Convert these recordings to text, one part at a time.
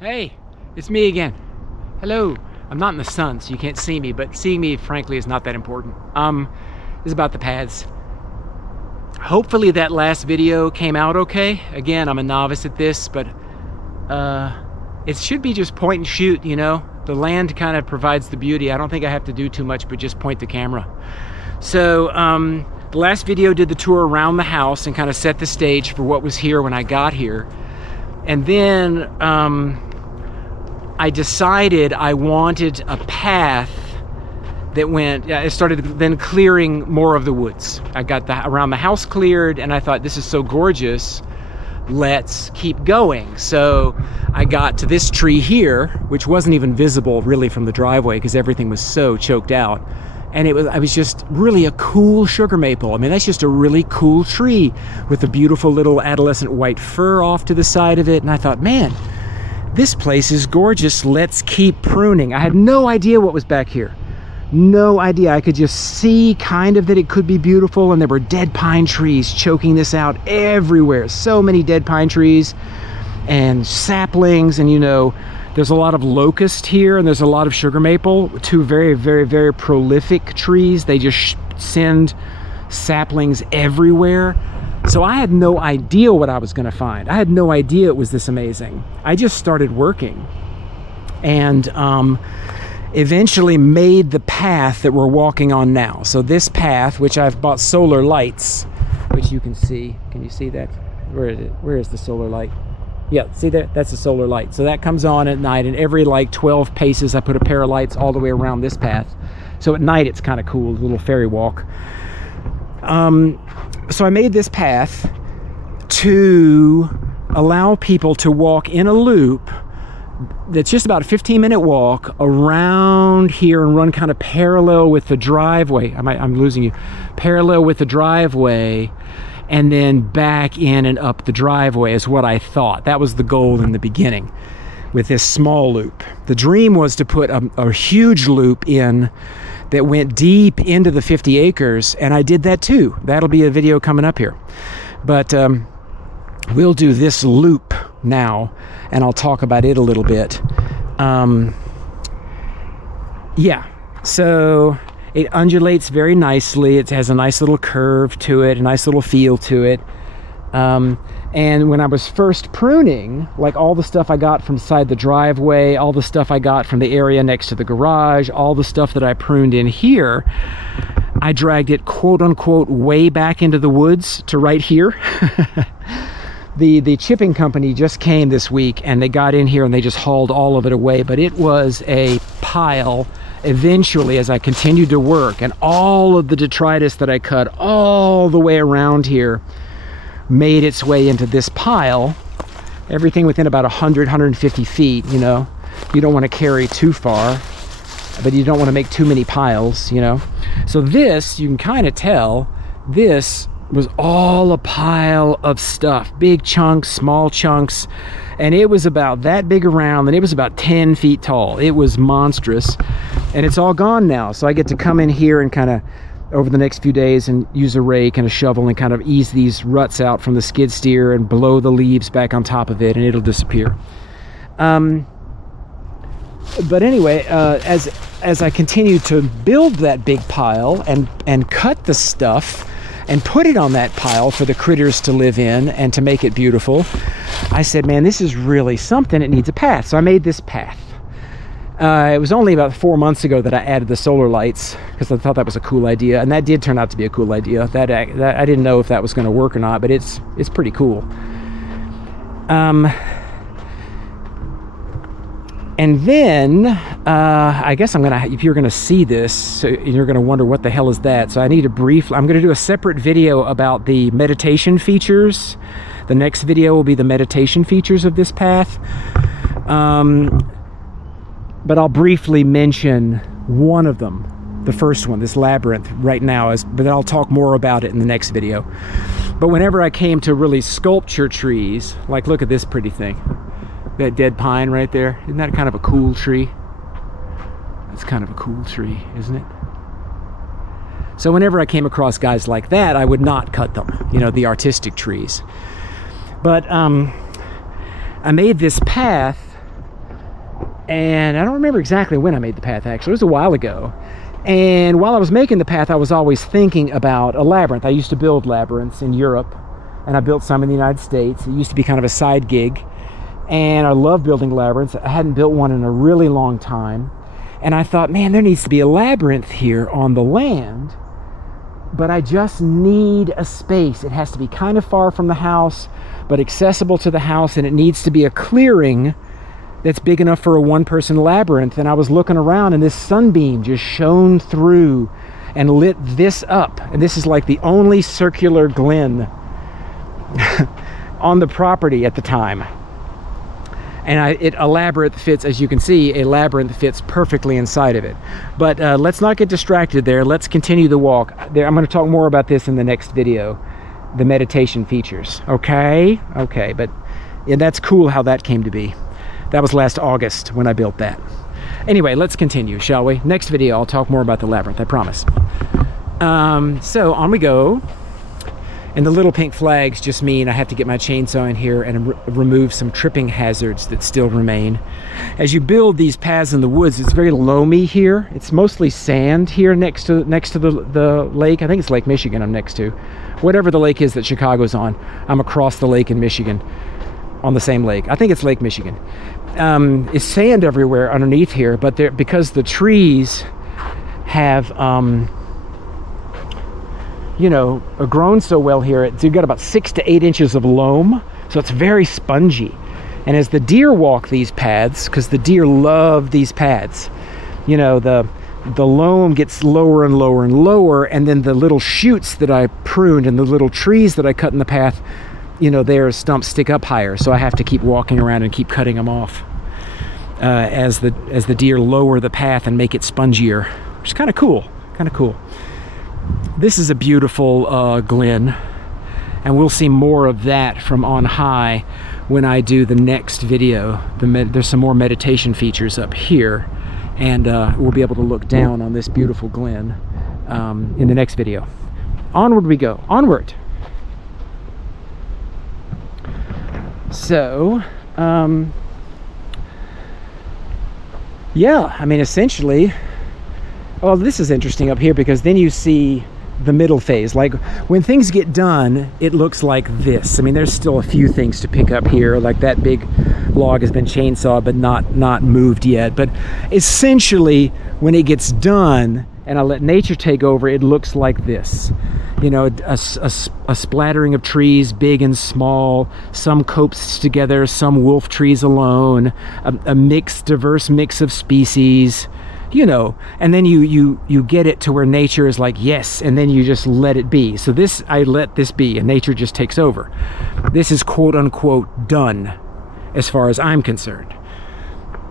Hey, it's me again. Hello. I'm not in the sun, so you can't see me, but seeing me, frankly, is not that important. This is about the paths. Hopefully that last video came out okay. Again, I'm a novice at this, but it should be just point and shoot, you know? The land kind of provides the beauty. I don't think I have to do too much, but just point the camera. So, the last video did the tour around the house and kind of set the stage for what was here when I got here. And then, I decided I wanted a path that went, I started then clearing more of the woods. I got around the house cleared, and I thought, this is so gorgeous, let's keep going. So I got to this tree here, which wasn't even visible really from the driveway because everything was so choked out. And it was just really a cool sugar maple. I mean, that's just a really cool tree with a beautiful little adolescent white fir off to the side of it. And I thought, man, this place is gorgeous. Let's keep pruning. I had no idea what was back here. No idea. I could just see kind of that it could be beautiful, and there were dead pine trees choking this out everywhere. So many dead pine trees and saplings, and you know, there's a lot of locust here, and there's a lot of sugar maple, two very, very, very prolific trees. They just send saplings everywhere. So I had no idea what I was going to find. I had no idea it was this amazing. I just started working and eventually made the path that we're walking on now. So this path, which I've bought solar lights, which you can see. Can you see that? Where is it? Where is the solar light? Yeah, see that? That's a solar light. So that comes on at night, and every like 12 paces I put a pair of lights all the way around this path. So at night it's kind of cool, a little fairy walk. So I made this path to allow people to walk in a loop that's just about a 15-minute walk around here and run kind of parallel with the driveway. I'm losing you. Parallel with the driveway, and then back in and up the driveway is what I thought. That was the goal in the beginning with this small loop. The dream was to put a huge loop in that went deep into the 50 acres, and I did that too. That'll be a video coming up here. But we'll do this loop now, and I'll talk about it a little bit. Yeah, so it undulates very nicely. It has a nice little curve to it, a nice little feel to it. And when I was first pruning, like all the stuff I got from beside the driveway, all the stuff I got from the area next to the garage, all the stuff that I pruned in here, I dragged it quote unquote way back into the woods to right here. The chipping company just came this week, and they got in here and they just hauled all of it away, but it was a pile eventually as I continued to work, and all of the detritus that I cut all the way around here made its way into this pile. Everything within about 150 feet, you know. You don't want to carry too far, but you don't want to make too many piles, you know. So this, you can kind of tell, this was all a pile of stuff. Big chunks, small chunks, and it was about that big around, and it was about 10 feet tall. It was monstrous, and it's all gone now. So I get to come in here and kind of over the next few days and use a rake and a shovel and kind of ease these ruts out from the skid steer and blow the leaves back on top of it, and it'll disappear. But anyway, as I continue to build that big pile and cut the stuff and put it on that pile for the critters to live in and to make it beautiful, I said, man, this is really something. It needs a path. So I made this path. It was only about 4 months ago that I added the solar lights because I thought that was a cool idea, and that did turn out to be a cool idea. That I didn't know if that was going to work or not, but it's pretty cool. And then I guess if you're gonna see this, so you're gonna wonder what the hell is that. So I need I'm gonna do a separate video about the meditation features. The next video will be the meditation features of this path. But I'll briefly mention one of them, the first one, this labyrinth right now, but I'll talk more about it in the next video. But whenever I came to really sculpture trees, like look at this pretty thing. That dead pine right there. Isn't that kind of a cool tree? That's kind of a cool tree, isn't it? So whenever I came across guys like that, I would not cut them, you know, the artistic trees. But I made this path And I don't remember exactly when I made the path, actually. It was a while ago. And while I was making the path, I was always thinking about a labyrinth. I used to build labyrinths in Europe, and I built some in the United States. It used to be kind of a side gig. And I love building labyrinths. I hadn't built one in a really long time. And I thought, man, there needs to be a labyrinth here on the land, but I just need a space. It has to be kind of far from the house, but accessible to the house, and it needs to be a clearing that's big enough for a one-person labyrinth. And I was looking around, and this sunbeam just shone through and lit this up. And this is like the only circular glen on the property at the time. And a labyrinth fits, as you can see, a labyrinth fits perfectly inside of it. But let's not get distracted there. Let's continue the walk. I'm going to talk more about this in the next video, the meditation features. Okay? Okay, but yeah, that's cool how that came to be. That was last August when I built that. Anyway, let's continue, shall we? Next video, I'll talk more about the labyrinth, I promise. So on we go. And the little pink flags just mean I have to get my chainsaw in here and remove some tripping hazards that still remain. As you build these paths in the woods, it's very loamy here. It's mostly sand here next to the lake. I think it's Lake Michigan I'm next to. Whatever the lake is that Chicago's on, I'm across the lake in Michigan on the same lake. I think it's Lake Michigan. It's sand everywhere underneath here, but because the trees have grown so well here, you've got about 6 to 8 inches of loam, so it's very spongy. And as the deer walk these paths, because the deer love these paths, the loam gets lower and lower and lower, and then the little shoots that I pruned and the little trees that I cut in the path, their stumps stick up higher, so I have to keep walking around and keep cutting them off as the deer lower the path and make it spongier, which is kind of cool. This is a beautiful glen, and we'll see more of that from on high when I do the next video. There's some more meditation features up here, and we'll be able to look down on this beautiful glen in the next video. Onward we go, onward. So, yeah, I mean, essentially, well, this is interesting up here because then you see the middle phase. Like when things get done, it looks like this. I mean, there's still a few things to pick up here, like that big log has been chainsawed but not moved yet. But essentially, when it gets done and I let nature take over, it looks like this. A splattering of trees, big and small, some copsed together, some wolf trees alone, a diverse mix of species. And then you get it to where nature is like, yes, and then you just let it be. So I let this be, and nature just takes over. This is quote unquote done, as far as I'm concerned.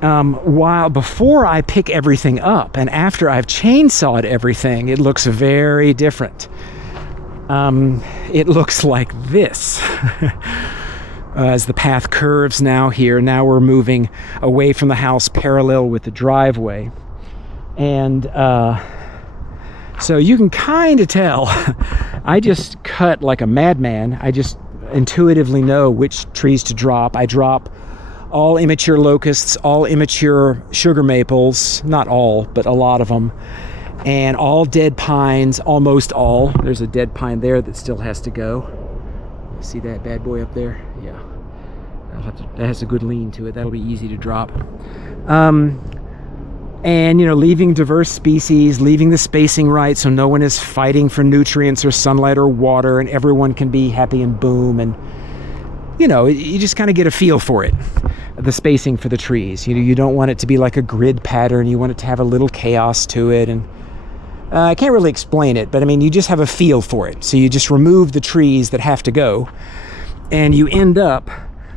While before I pick everything up, and after I've chainsawed everything, it looks very different. It looks like this. As the path curves now we're moving away from the house parallel with the driveway. And so you can kind of tell I just cut like a madman. I just intuitively know which trees to drop. I drop all immature locusts, all immature sugar maples, not all, but a lot of them, and all dead pines, almost all. There's a dead pine there that still has to go. See that bad boy up there? Yeah. That has a good lean to it. That'll be easy to drop. And, leaving diverse species, leaving the spacing right so no one is fighting for nutrients or sunlight or water, and everyone can be happy and boom. And, you just kind of get a feel for it, the spacing for the trees. You don't want it to be like a grid pattern. You want it to have a little chaos to it. And I can't really explain it, but I mean, you just have a feel for it. So you just remove the trees that have to go, and you end up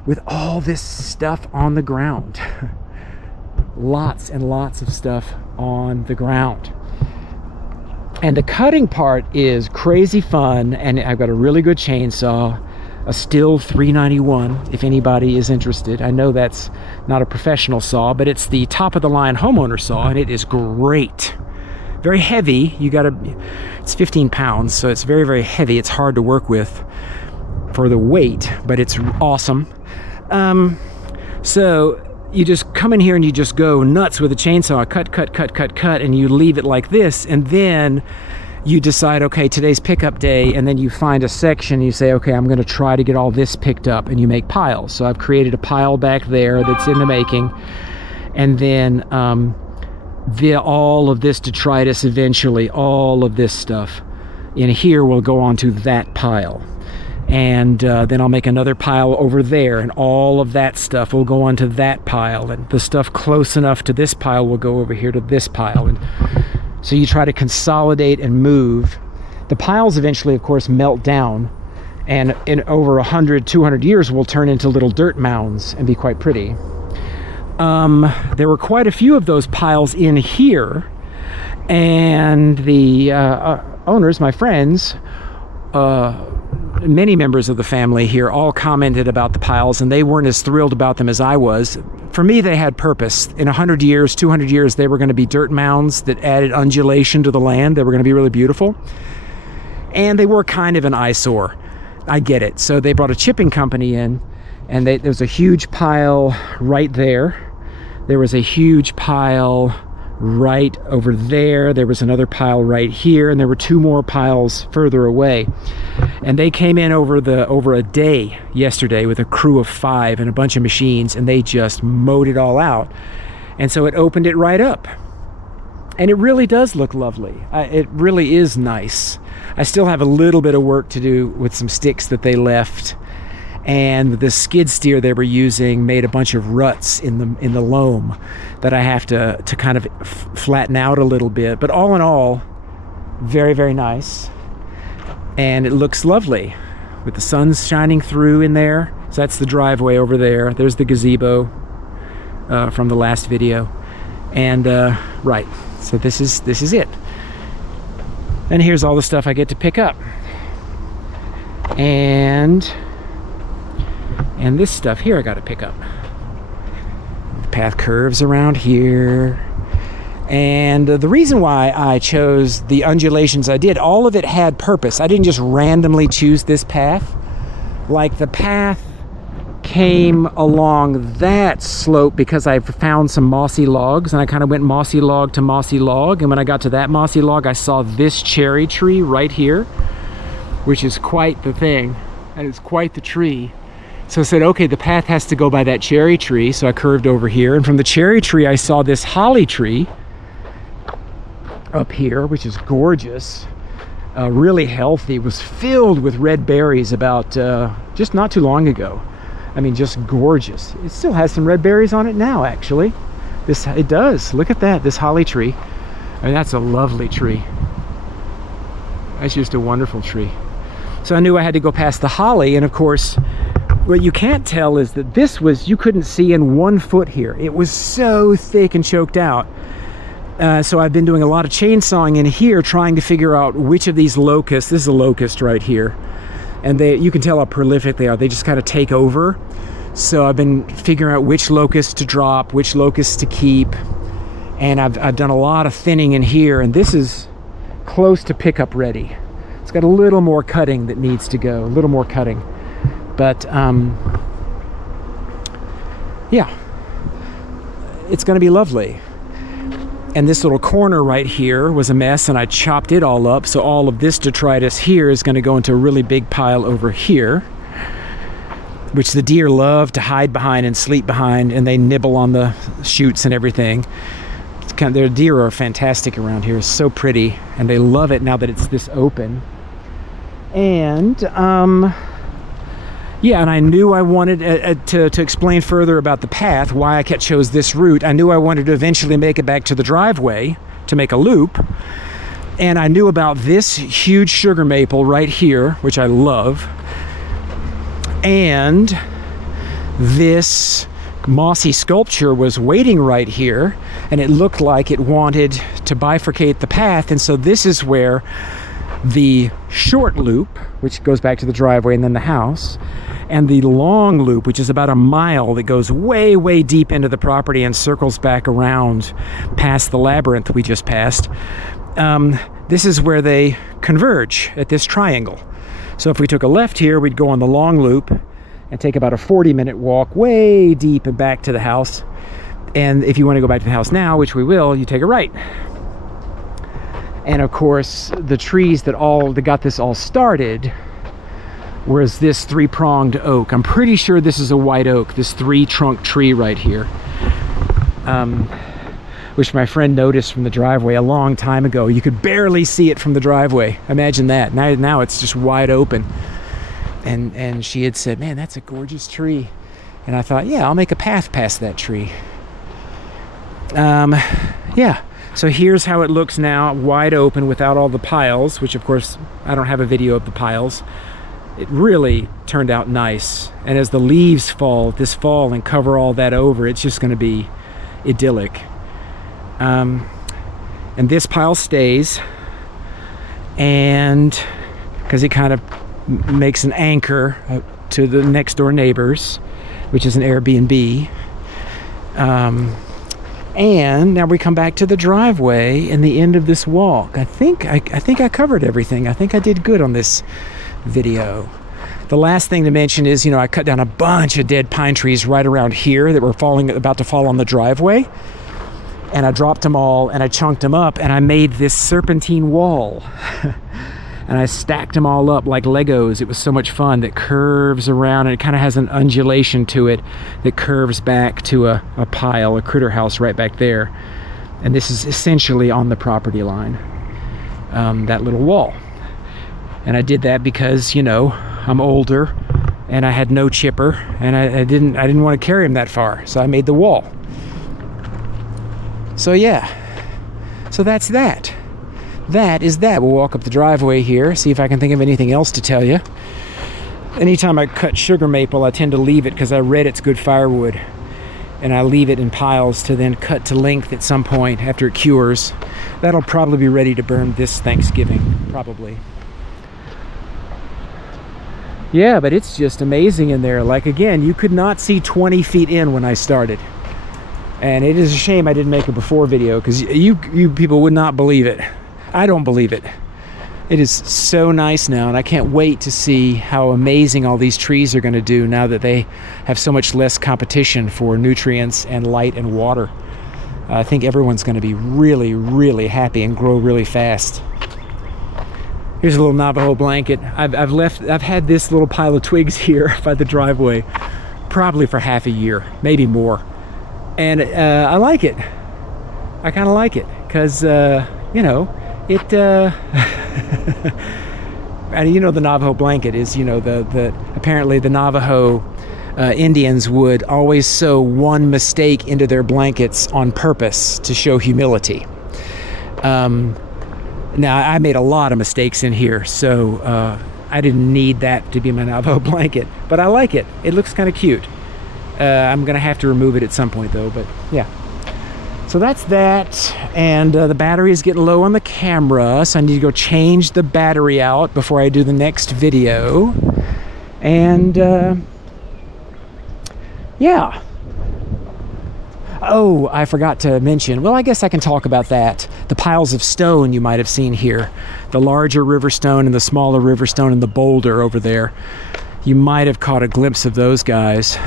with all this stuff on the ground. Lots and lots of stuff on the ground. And the cutting part is crazy fun, and I've got a really good chainsaw, a Stihl 391, if anybody is interested. I know that's not a professional saw, but it's the top of the line homeowner saw, and it is great. Very heavy. It's 15 pounds, so it's very, very heavy. It's hard to work with for the weight, but it's awesome. So you just come in here and you just go nuts with a chainsaw, cut, and you leave it like this, and then you decide, okay, today's pickup day, and then you find a section and you say, okay, I'm going to try to get all this picked up, and you make piles. So I've created a pile back there that's in the making, and then all of this detritus eventually, all of this stuff in here will go onto that pile. And then I'll make another pile over there, and all of that stuff will go onto that pile, and the stuff close enough to this pile will go over here to this pile. And so you try to consolidate and move. The piles eventually, of course, melt down, and in over 100, 200 years will turn into little dirt mounds and be quite pretty. There were quite a few of those piles in here, and the owners, my friends, many members of the family here all commented about the piles, and they weren't as thrilled about them as I was. For me, they had purpose. In 100 years, 200 years, they were going to be dirt mounds that added undulation to the land. They were going to be really beautiful. And they were kind of an eyesore. I get it. So they brought a chipping company in, and there was a huge pile right there. There was a huge pile right over there. There was another pile right here, and there were two more piles further away. And they came in over a day yesterday with a crew of 5 and a bunch of machines, and they just mowed it all out. And so it opened it right up. And it really does look lovely. It really is nice. I still have a little bit of work to do with some sticks that they left. And the skid steer they were using made a bunch of ruts in the loam that I have to kind of flatten out a little bit. But all in all, very, very nice. And it looks lovely with the sun shining through in there. So that's the driveway over there. There's the gazebo from the last video. And right, so this is it. And here's all the stuff I get to pick up. And this stuff here I got to pick up. The path curves around here. And the reason why I chose the undulations I did, all of it had purpose. I didn't just randomly choose this path. Like, the path came along that slope because I found some mossy logs, and I kind of went mossy log to mossy log. And when I got to that mossy log, I saw this cherry tree right here, which is quite the thing. And it's quite the tree. So I said, okay, the path has to go by that cherry tree. So I curved over here, and from the cherry tree, I saw this holly tree up here, which is gorgeous, really healthy. It was filled with red berries about just not too long ago. I mean, just gorgeous. It still has some red berries on it now, actually. It does. Look at that, this holly tree. I mean, that's a lovely tree. That's just a wonderful tree. So I knew I had to go past the holly, and of course, what you can't tell is that this was, you couldn't see in 1 foot here. It was so thick and choked out. So I've been doing a lot of chainsawing in here, trying to figure out which of these locusts, this is a locust right here, and you can tell how prolific they are. They just kind of take over. So I've been figuring out which locusts to drop, which locusts to keep, and I've done a lot of thinning in here, and this is close to pickup ready. It's got a little more cutting that needs to go, a little more cutting. But yeah, it's going to be lovely. And this little corner right here was a mess, and I chopped it all up. So all of this detritus here is going to go into a really big pile over here, which the deer love to hide behind and sleep behind, and they nibble on the shoots and everything. It's their deer are fantastic around here. It's so pretty, and they love it now that it's this open. And yeah, and I knew I wanted to explain further about the path, why I chose this route. I knew I wanted to eventually make it back to the driveway to make a loop. And I knew about this huge sugar maple right here, which I love. And this mossy sculpture was waiting right here, and it looked like it wanted to bifurcate the path. And so this is where the short loop, which goes back to the driveway and then the house, and the long loop, which is about a mile, that goes way, way deep into the property and circles back around past the labyrinth we just passed. This is where they converge at this triangle. So if we took a left here, we'd go on the long loop, and take about a 40-minute walk way deep and back to the house. And if you want to go back to the house now, which we will, you take a right. And of course, the trees that got this all started was this 3-pronged oak. I'm pretty sure this is a white oak, this 3-trunk tree right here, which my friend noticed from the driveway a long time ago. You could barely see it from the driveway. Imagine that. Now it's just wide open. And she had said, man, that's a gorgeous tree. And I thought, yeah, I'll make a path past that tree. Yeah. So here's how it looks now, wide open without all the piles, which of course, I don't have a video of the piles. It really turned out nice. And as the leaves fall this fall and cover all that over, it's just gonna be idyllic. And this pile stays, and because it kind of makes an anchor to the next door neighbors, which is an Airbnb. And now we come back to the driveway and the end of this walk. I think I covered everything. I think I did good on this video. The last thing to mention is, I cut down a bunch of dead pine trees right around here that were about to fall on the driveway. And I dropped them all and I chunked them up and I made this serpentine wall. And I stacked them all up like Legos. It was so much fun. That curves around, and it kind of has an undulation to it that curves back to a pile, a critter house right back there. And this is essentially on the property line, that little wall. And I did that because, I'm older and I had no chipper, and I didn't want to carry him that far. So I made the wall. So yeah, so that's that. That is that. We'll walk up the driveway here, see if I can think of anything else to tell you. Anytime I cut sugar maple, I tend to leave it because I read it's good firewood. And I leave it in piles to then cut to length at some point after it cures. That'll probably be ready to burn this Thanksgiving, probably. Yeah, but it's just amazing in there. Like, again, you could not see 20 feet in when I started. And it is a shame I didn't make a before video, because you people would not believe it. I don't believe it. It is so nice now, and I can't wait to see how amazing all these trees are going to do now that they have so much less competition for nutrients and light and water. I think everyone's going to be really, really happy and grow really fast. Here's a little Navajo blanket. I've had this little pile of twigs here by the driveway probably for half a year, maybe more. And I like it. I kind of like it because, it and the Navajo blanket is, apparently the Navajo Indians would always sew one mistake into their blankets on purpose to show humility. Now, I made a lot of mistakes in here, so I didn't need that to be my Navajo blanket, but I like it. It looks kind of cute. I'm gonna have to remove it at some point though, but yeah. So that's that, and the battery is getting low on the camera, so I need to go change the battery out before I do the next video. And yeah. Oh, I forgot to mention, well, I guess I can talk about that. The piles of stone you might have seen here. The larger river stone and the smaller river stone and the boulder over there. You might have caught a glimpse of those guys.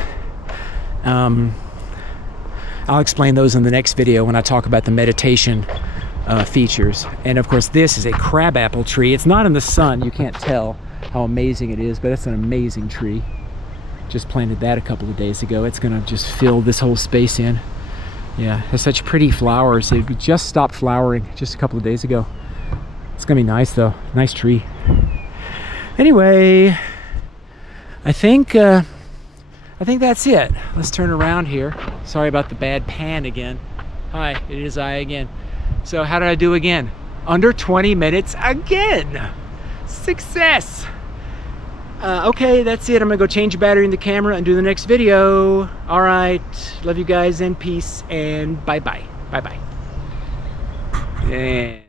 I'll explain those in the next video when I talk about the meditation features. And of course, this is a crabapple tree. It's not in the sun. You can't tell how amazing it is, but it's an amazing tree. Just planted that a couple of days ago. It's gonna just fill this whole space in. Yeah, it has such pretty flowers. It just stopped flowering just a couple of days ago. It's gonna be nice though. Nice tree. Anyway, I think that's it. Let's turn around here. Sorry about the bad pan again. Hi, it is I again. So how did I do again? Under 20 minutes again. Success. Okay, that's it. I'm gonna go change the battery in the camera and do the next video. All right, love you guys and peace and bye-bye. Bye-bye. Yeah.